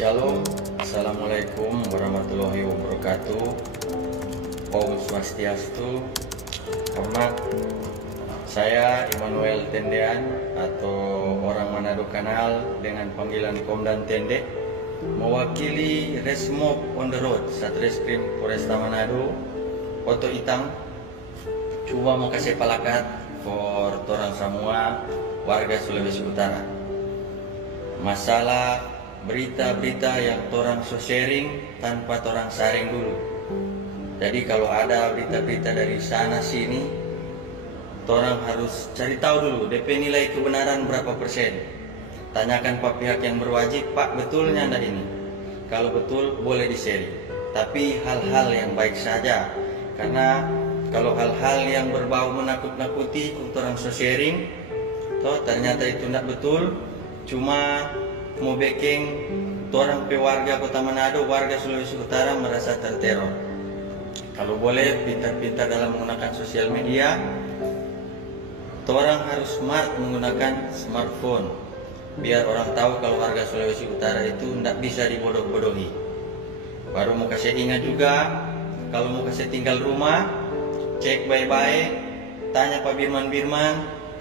Shalom, Assalamualaikum warahmatullahi wabarakatuh. Om Swastiastu. Hormat, saya Immanuel Tendean atau orang Manado Kanal dengan panggilan Komandan Tende, mewakili Resmob on the Road Satreskrim Polresta Manado, Oto Itang. Cuma mau kasih palakat for torang semua warga Sulawesi Utara. Masalah berita-berita yang torang so sharing tanpa torang saring dulu. Jadi kalau ada berita-berita dari sana sini, torang harus cari tahu dulu DP nilai kebenaran berapa persen. Tanyakan pak pihak yang berwajib, Pak betulnya anda ini? Kalau betul boleh di-sharing, tapi hal-hal yang baik saja. Karena kalau hal-hal yang berbau menakut-nakuti torang so sharing, toh ternyata itu tidak betul, cuma mau backing orang warga Kota Manado, warga Sulawesi Utara merasa terteror. Kalau boleh pintar-pintar dalam menggunakan sosial media, orang harus smart menggunakan smartphone, biar orang tahu kalau warga Sulawesi Utara itu tidak bisa dibodoh-bodohi. Baru mau kasih ingat juga, kalau mau kasih tinggal rumah, cek baik-baik, tanya Pak Birman,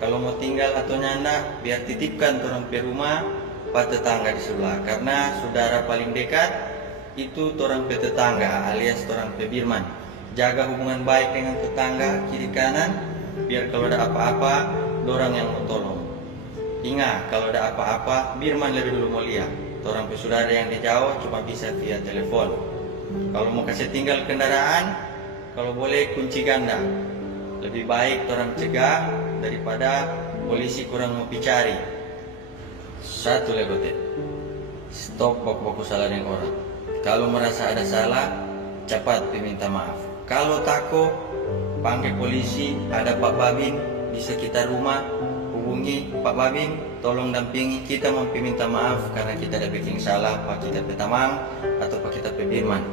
kalau mau tinggal atau nyanda, biar titipkan orang ke rumah Pak tetangga di sebelah, karena saudara paling dekat itu orang pe tetangga alias orang pe Birman. Jaga hubungan baik dengan tetangga kiri kanan, biar kalau ada apa-apa dorang yang mau tolong. Ingat, kalau ada apa-apa Birman lebih dulu mau lihat. Orang pe saudara yang di jauh cuma bisa via telepon. Kalau mau kasih tinggal kendaraan, kalau boleh kunci ganda. Lebih baik orang cegah daripada polisi kurang mau cari. Satu legote, stop baku-baku salah dengan orang. Kalau merasa ada salah, cepat minta maaf. Kalau takut, panggil polisi. Ada Pak Babin di sekitar rumah, hubungi Pak Babin, tolong dampingi kita mau minta maaf karena kita ada bikin salah Pak kita petamang atau Pak kita pebirman.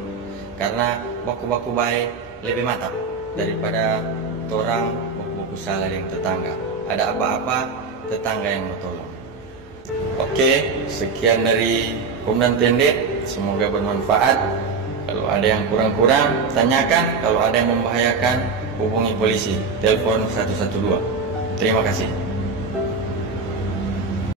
Karena baku-baku baik lebih mantap daripada orang baku-baku salah dengan tetangga. Ada apa-apa, tetangga yang mau tolong. Oke, sekian dari Komandan Tende. Semoga bermanfaat. Kalau ada yang kurang-kurang, tanyakan. Kalau ada yang membahayakan, hubungi polisi. Telepon 112. Terima kasih.